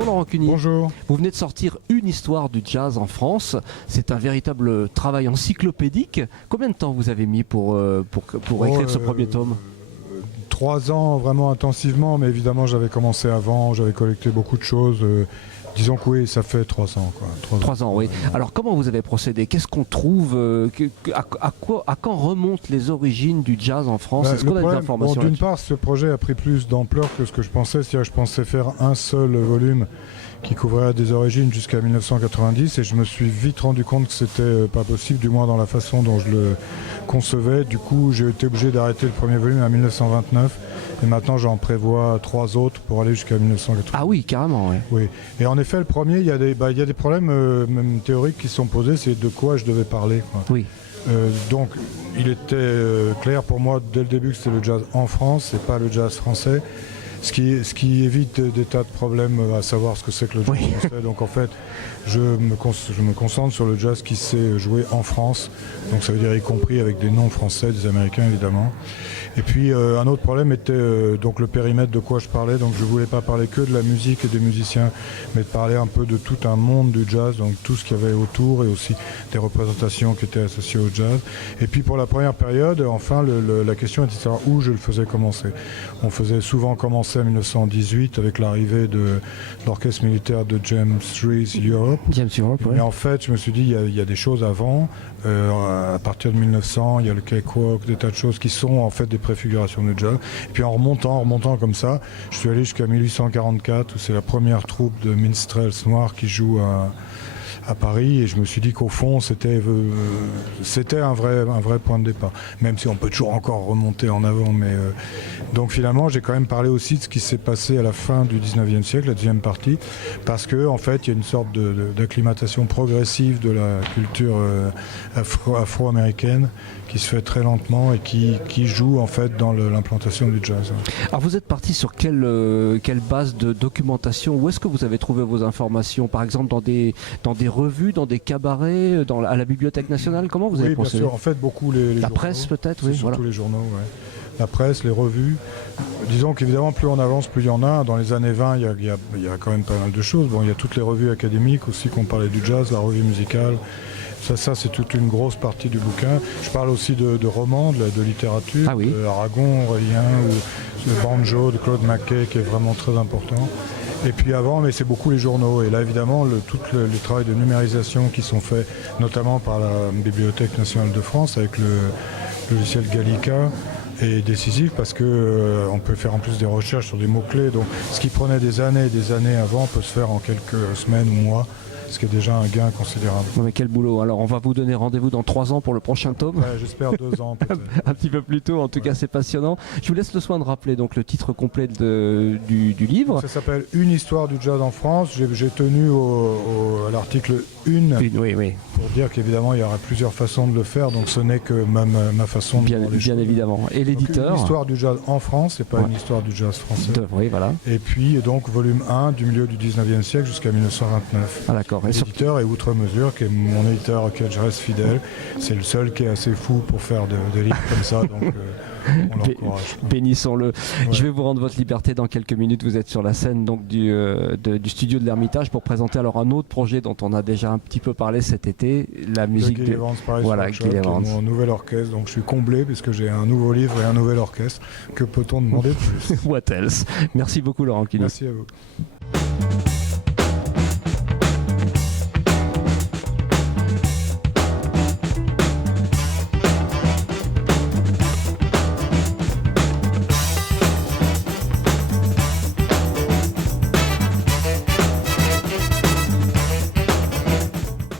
Bonjour Laurent Cuny. Bonjour. Vous venez de sortir Une histoire du jazz en France. C'est un véritable travail encyclopédique. Combien de temps vous avez mis pour écrire ce premier tome? 3 ans vraiment intensivement, mais évidemment j'avais commencé avant, j'avais collecté beaucoup de choses. Disons que oui, ça fait 3 ans. 3 ans, oui. Alors comment vous avez procédé? Qu'est-ce qu'on trouve? À quand remontent les origines du jazz en France? Est-ce qu'on a des informations? D'une part, ce projet a pris plus d'ampleur que ce que je pensais. C'est-à-dire que je pensais faire un seul volume qui couvrait des origines jusqu'à 1990, et je me suis vite rendu compte que c'était pas possible, du moins dans la façon dont je le concevais. Du coup, j'ai été obligé d'arrêter le premier volume à 1929, et maintenant j'en prévois 3 autres pour aller jusqu'à 1990. Ah oui, carrément, oui. Oui. Et en effet, le premier, il y a des problèmes même théoriques qui sont posés, c'est de quoi je devais parler, quoi. Oui. Donc, il était clair pour moi dès le début que c'était le jazz en France et pas le jazz français. Ce qui évite des tas de problèmes à savoir ce que c'est que le jazz français. Donc en fait, je me concentre sur le jazz qui s'est joué en France. Donc ça veut dire y compris avec des noms français, des Américains évidemment. Et puis un autre problème était donc le périmètre de quoi je parlais. Donc je voulais pas parler que de la musique et des musiciens, mais de parler un peu de tout un monde du jazz, donc tout ce qu'il y avait autour et aussi des représentations qui étaient associées au jazz. Et puis pour la première période, enfin la question était de savoir où je le faisais commencer. On faisait souvent commencer en 1918 avec l'arrivée de l'orchestre militaire de James Reese Europe. Ouais. Mais en fait, je me suis dit, il y a des choses avant. À partir de 1900, il y a le cakewalk, des tas de choses qui sont en fait des préfigurations de jazz. Et puis en remontant comme ça, je suis allé jusqu'à 1844, où c'est la première troupe de minstrels noirs qui joue à Paris, et je me suis dit qu'au fond c'était un vrai point de départ, même si on peut toujours encore remonter en avant, mais donc finalement j'ai quand même parlé aussi de ce qui s'est passé à la fin du 19e siècle, la deuxième partie, parce que en fait il y a une sorte d'acclimatation progressive de la culture afro-américaine qui se fait très lentement et qui joue en fait dans l'implantation du jazz. Alors vous êtes parti sur quelle base de documentation? Où est-ce que vous avez trouvé vos informations? Par exemple dans des revues, dans des cabarets, à la Bibliothèque nationale? Comment vous avez procédé? Bien sûr, en fait beaucoup les la journaux, presse peut-être, oui, surtout les journaux, ouais. La presse, les revues. Disons qu'évidemment plus on avance, plus il y en a. Dans les années 20, il y a quand même pas mal de choses. Bon, il y a toutes les revues académiques aussi qu'on parlait du jazz, la revue musicale. Ça c'est toute une grosse partie du bouquin. Je parle aussi de romans, de littérature, de Aragon, Aurélien, ou de banjo, de Claude Mackay, qui est vraiment très important. Et puis avant, mais c'est beaucoup les journaux. Et là, évidemment, tout le travail de numérisation qui sont faits, notamment par la Bibliothèque nationale de France, avec le logiciel Gallica, est décisif parce que on peut faire en plus des recherches sur des mots-clés. Donc, ce qui prenait des années et des années avant peut se faire en quelques semaines ou mois, ce qui est déjà un gain considérable. Mais quel boulot. Alors on va vous donner rendez-vous dans 3 ans pour le prochain tome. Ouais, j'espère 2 ans peut-être. Un petit peu plus tôt, en tout cas c'est passionnant. Je vous laisse le soin de rappeler donc le titre complet du livre. Ça s'appelle Une histoire du jazz en France. J'ai tenu à l'article 1 oui. pour dire qu'évidemment il y aura plusieurs façons de le faire, donc ce n'est que ma façon de bien évidemment. Et l'éditeur, une histoire du jazz en France, et pas une histoire du jazz français. Oui, voilà. Et puis donc volume 1 du milieu du 19e siècle jusqu'à 1929. Ah d'accord. L'éditeur est Outre Mesure, qui est mon éditeur auquel je reste fidèle. C'est le seul qui est assez fou pour faire des livres comme ça, donc on l'encourage. Bénissons-le. Ouais. Je vais vous rendre votre liberté dans quelques minutes. Vous êtes sur la scène donc du studio de l'Ermitage pour présenter alors un autre projet dont on a déjà un petit peu parlé cet été, la musique de voilà, Gil Evans, mon nouvel orchestre. Donc je suis comblé puisque j'ai un nouveau livre et un nouvel orchestre. Que peut-on demander de plus? What else? Merci beaucoup Laurent Cuny. Merci à vous.